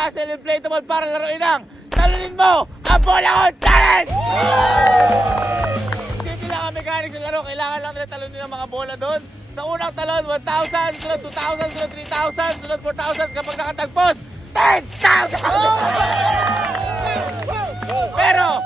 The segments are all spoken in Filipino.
Castle Inflatable para laruin ang talunin mo ang bola ko challenge! Hindi lang ang mechanics ng laro, kailangan lang nila talunin ang mga bola doon. Sa unang talon, 1,000, sunod 2,000, sunod 3,000, sunod 4,000, kapag nakatagpos, 10,000! Pero,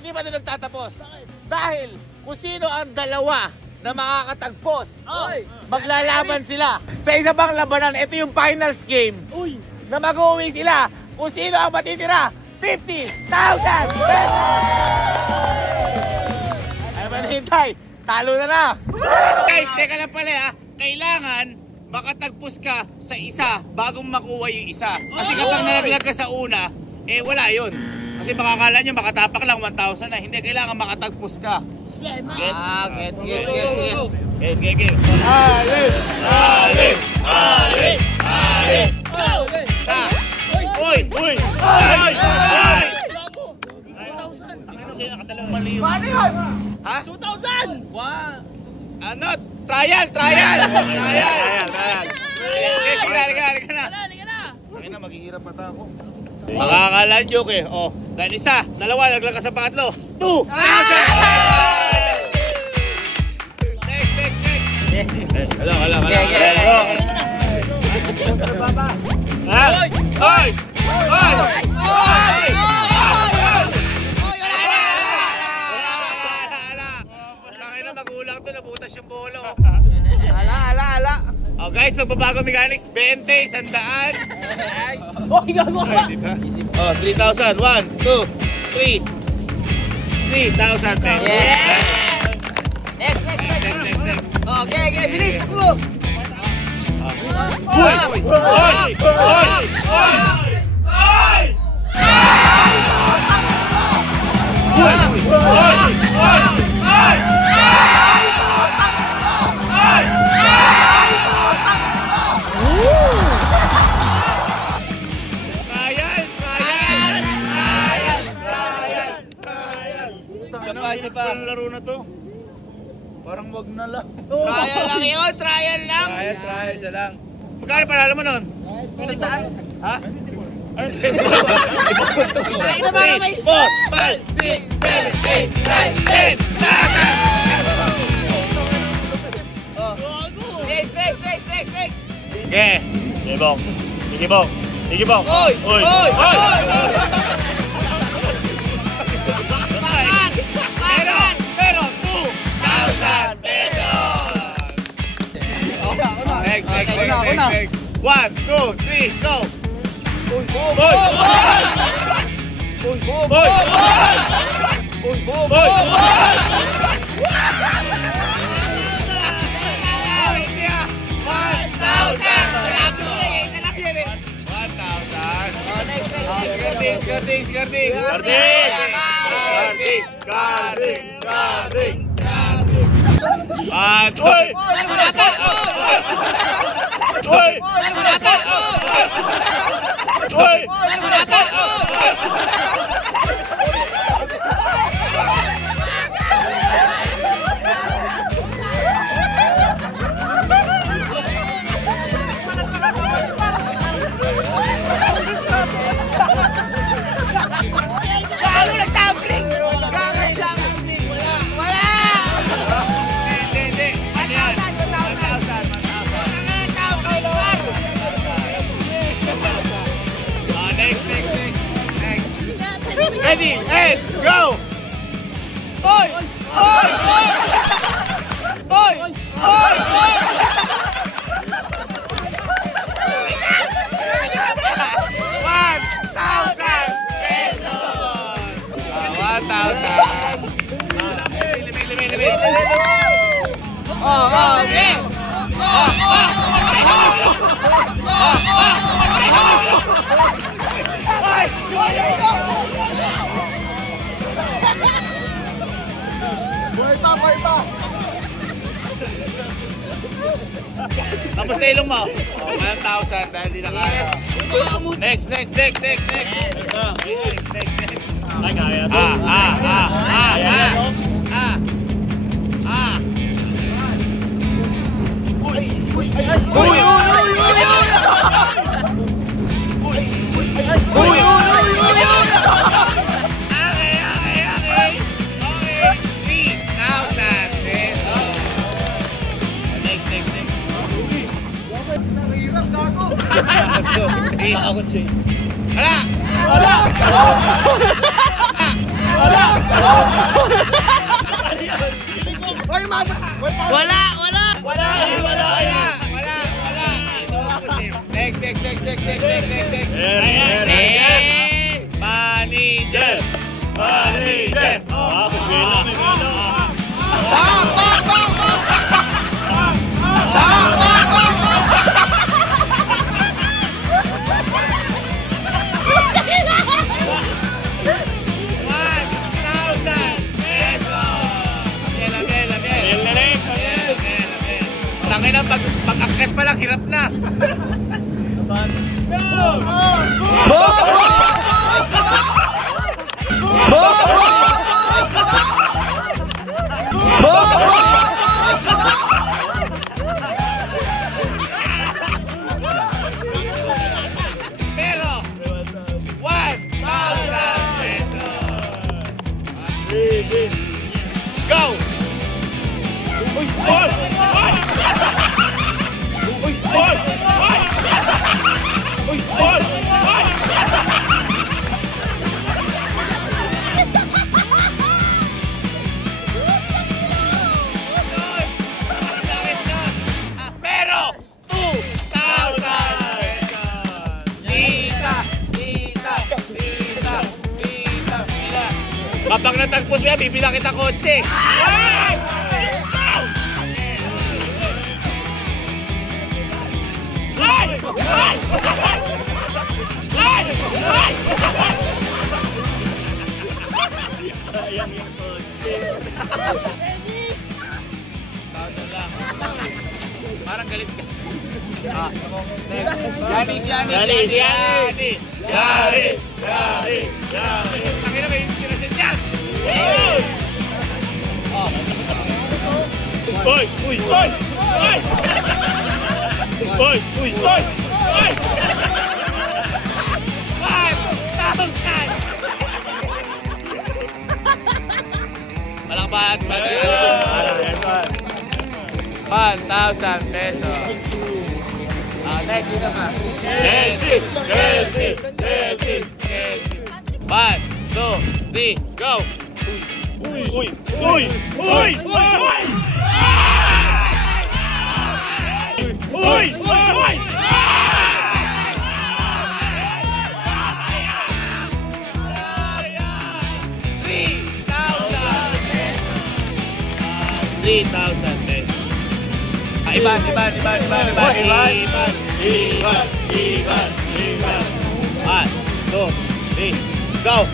hindi pa doon nagtatapos. Dahil, kung sino ang dalawa na makakatagpos, maglalaban sila. Sa isa pang labanan, ito yung finals game. Na mag-uwi sila kung sino ang matitira, 50,000 pesos! Ay, manhintay, talo na! Guys, teka lang pala ha, kailangan makatagpos ka sa isa bago makuha yung isa. Kasi kapag nalaglag ka sa una, wala yun. Kasi makakala nyo makatapak lang 1,000 na, hindi, kailangan makatagpos ka. Gets? Get. Uy! Paano yun? Ha? 2,000! Wow! Ano? Trial! Okay, sige na, halika na. Halika na, maghihirap pa ako. Makakala joke eh. Oh, dahil isa, dalawa, naglag ka sa pangatlo. 2,000! Next. Hala. Hoy! Magulang to, nabutas yung bolo. Ala. Oh guys, magbabago mechanics, 20, 100. Oh, gagawa ka. Oh, 3,000. 1, 2, 3. 3,000 pesos. Yeah. Next. Okay, bilis, takbo. Hoy! Ang laro na to. Parang wag na lang. Trial lang yun, trial lang. Trial siya lang. Magkano panalo mo nun? 100. Ha? 3, 4, 5, 6, 7, 8, 9, 10. Next. Okay. Sige bong. Oy! Pero 2,000 pesos! Next. 1, 2, 3, go! Skirting! Ready, and go! Hoy! 1,000! Tapos na ilong mo. 1,000 dahil di na kaya. Next. Next. Ay, kaya to. Uy! Ako, Jay. Wala! Wala! Wala! Hoy, mabot! Wala! Wala! Wala! Wala! Wala! Ito ako, Jim. Next! Manager! Manager! Tangin na pag-akit pa lang, hirap na. Pero 1,000 pesos. Go! Uy! Uy! Uy! Uy! Uy! Uy! Pero 2,000 pesos. Tita. Kapag natagpos mo yan, bibila kita kotse. Parang galit ka. Next. Yani. Tangina, may inspiration dyan. Uy! Walang bahas, 1,000 pesos. Next, sino ka? Chelsea! 1, 2, 3, go! Uy! $3,000 pesos. Iban. 1, 2, 3, go!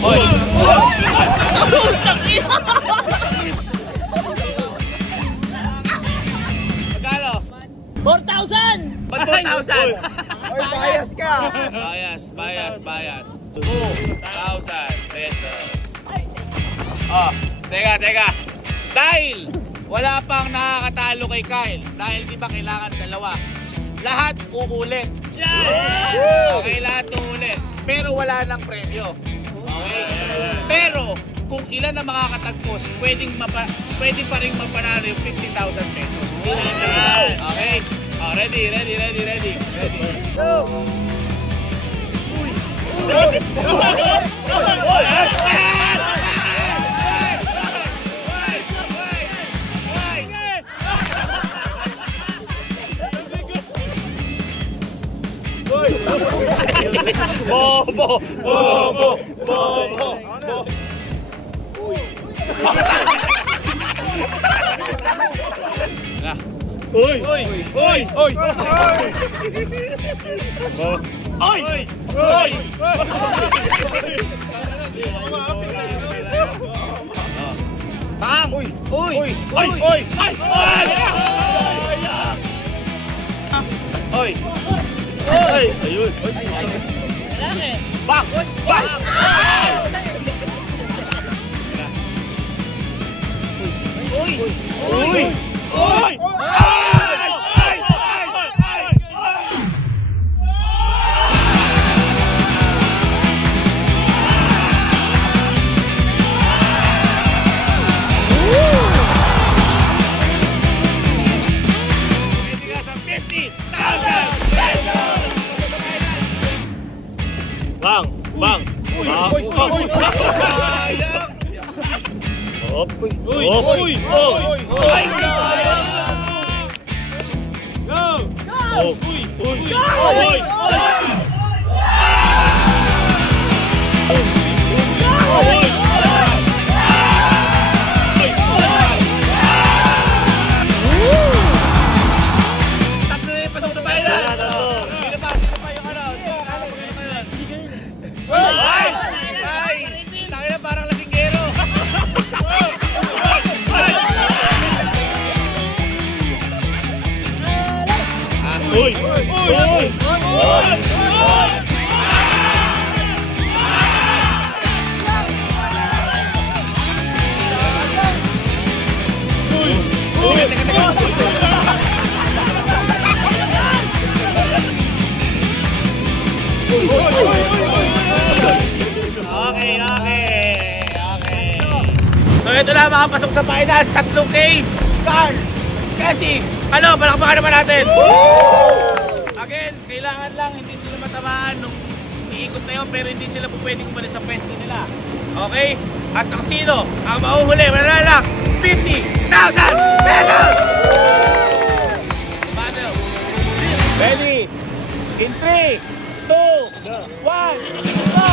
Hoy! Magkano? 4,000! Ba't 4,000? Bias ka! Bias. 2,000 pesos. Oh, teka. Dahil wala pang nakakatalo kay Kyle, dahil di ba kailangan dalawa, lahat uulit. Okay, lahat uulit. Pero wala nang premyo. Okay? Pero kung ilan ang makakatagpos, pwede pa rin mapanalo yung 50,000 pesos. Okay? Oh, ready. Go! Bobo! Ayun! Bak! $50,000 pesos! So ito na, makapasok sa finals, 3K. Carl, Cassie, ano, palakpakan naman natin. Again, kailangan lang hindi sila matamaan nung umiikot na yun, pero hindi sila po pwedeng umalis sa pwesto nila. Okay? At ang sino, ang mauhuli, manalak, 50,000 pesos! Ready? In 3, 2, 1, go!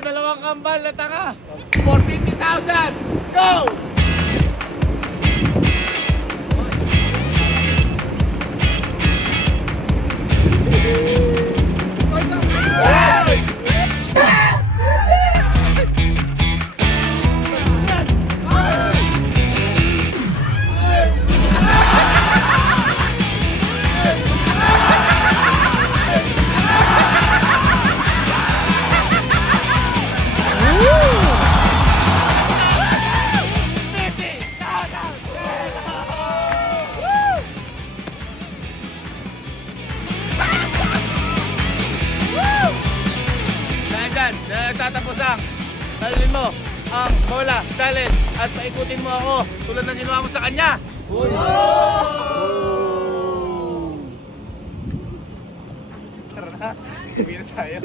Dalawang kambal na taka for 50,000. Go! Tatapos ang talin mo ang bola, challenge at paikutin mo ako tulad ng ginawa mo sa kanya. Tara na, uwi na tayo.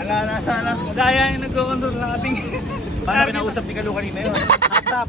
Ala. Daya yung nagkukondol ng ating... Paano pinausap ni Kalu kanina yun? Tap.